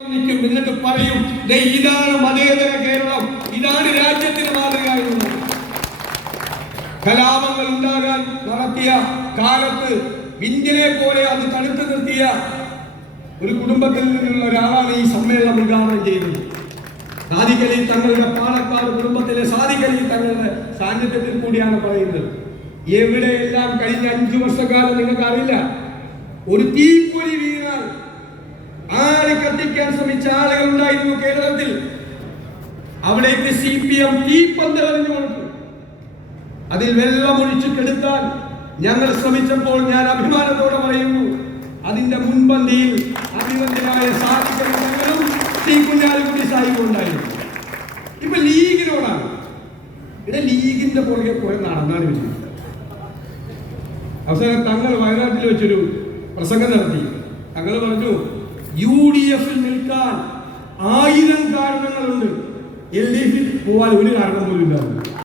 എന്നിട്ട് പറയും ഇതാണ് മതേതര കേരളം, ഇതാണ് രാജ്യത്തിന് മാതൃകയായിരുന്നത്. കലാപങ്ങൾ ഉണ്ടാകാൻ നടത്തിയ കാലത്ത് ഇന്ത്യനെ പോലെ അത് തടുത്തു നിർത്തിയ ഒരു കുടുംബത്തിൽ നിന്നുള്ള ഒരാളാണ് ഈ സമ്മേളനം ഉദ്ഘാടനം ചെയ്തത്. സാദിഖ് അലി തങ്ങളുടെ പാണക്കാട് കുടുംബത്തിലെ സാദിഖ് അലി തങ്ങളുടെ സാന്നിധ്യത്തിൽ കൂടിയാണ് പറയുന്നത്. എവിടെയെല്ലാം കഴിഞ്ഞ 5 വർഷക്കാലം നിങ്ങൾക്ക് അറിയില്ല, ഒരു തീപ്പൊരി വീണാൽ ആളെ കത്തിക്കാൻ ശ്രമിച്ച ആളുകൾ ഉണ്ടായിരുന്നു കേരളത്തിൽ. അവിടേക്ക് CPM തീപ്പന്ത് എറിഞ്ഞു കൊടുത്തു. അതിൽ വെള്ളമൊഴിച്ചു കെടുത്താൻ ഞങ്ങൾ ശ്രമിച്ചപ്പോൾ ഞാൻ അഭിമാനത്തോടെ പറയുന്നു, അതിന്റെ മുൻപന്തിയിൽ അഭിനന്ദനായ സാധിക്കുന്നവരും കുഞ്ഞാലിക്കുട്ടി സാഹിബും ഉണ്ടായിരുന്നു. ഇപ്പൊ ലീഗിനോടാണ്, ഇവിടെ ലീഗിന്റെ പുറകെ കുറെ നടന്നാണ് വിളിച്ചത്. അവസാനം തങ്ങൾ വയനാട്ടിൽ വെച്ചൊരു പ്രസംഗം നടത്തി. തങ്ങൾ പറഞ്ഞു, UDF നിൽക്കാൻ 1000 കാരണങ്ങളുണ്ട്, LDF പോവാൻ ഒരു കാരണം പോലും ഇല്ലായിരുന്നു.